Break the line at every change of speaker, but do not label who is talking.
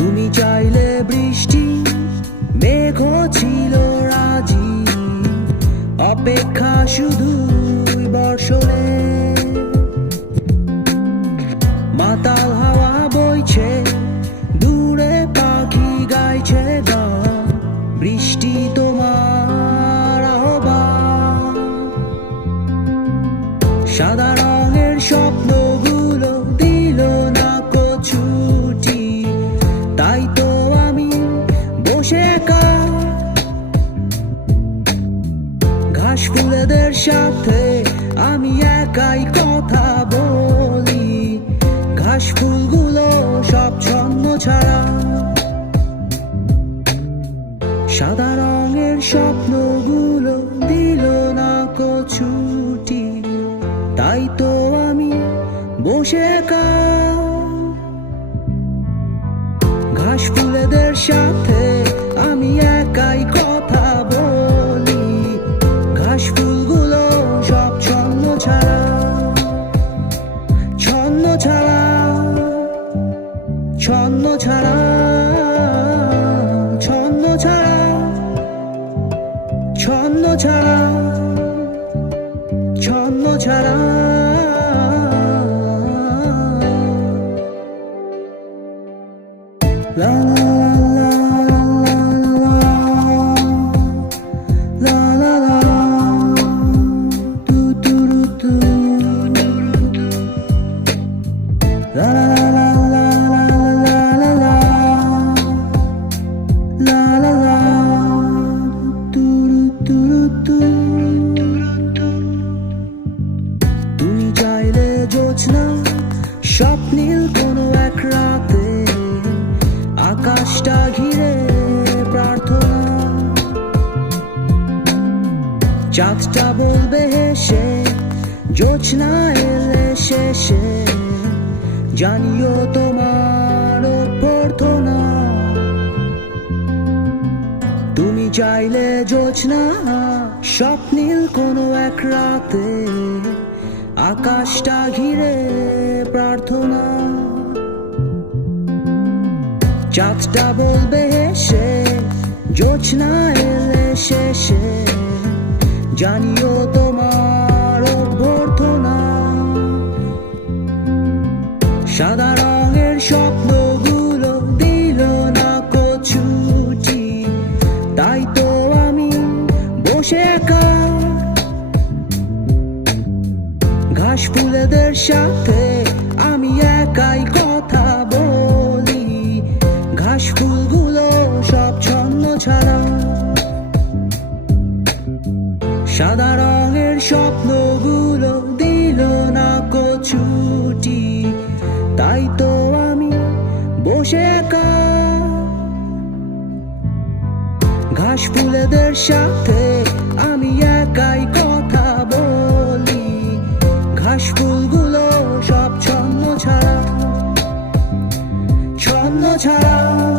তুমি চাইলে বৃষ্টি মেঘ ছিল রাজি। অপেক্ষা শুধু বর্ষরে ঘাস সাথে আমি একাই কথা বলি। ঘাস ফুলগুলো সব ছন্ন ছাড়া। সাদা রঙের স্বপ্নগুলো দিল না কছুটি তাই তো আমি বসে ঘাস ফুলেদের সাথে ছাড়া ছন্দ ছাড়া ছন্দ ছাড়া ছন্দ ছাড়া। জোছনা স্বপ্নীল কোনো এক রাতে আকাশটা ঘিরে প্রার্থনা। চাঁদটা বলবে হেসে জোছনা এলে শেষে জানিও তোমার প্রার্থনা তুমি চাইলে জোছনা স্বপ্নীল কোনো এক রাতে আকাশটা ঘিরে প্রার্থনা। চাঁদটা বলবে, হেসে, জোছনা এলে শেষে। জানিও তোমার অভ্যর্থনা। সাদা রঙের স্বপ্নগুলো দিল না তাই তো আমি বসে ফুলেদের সাথে আমি একাই কথা বলি। ঘাস ফুলগুলো সব ছন্ন ছাড়া। সাদা রঙের স্বপ্নগুলো দিল না কচুটি তাই তো আমি বসে ঘাস ফুলেদের সাথে আমি একাই ah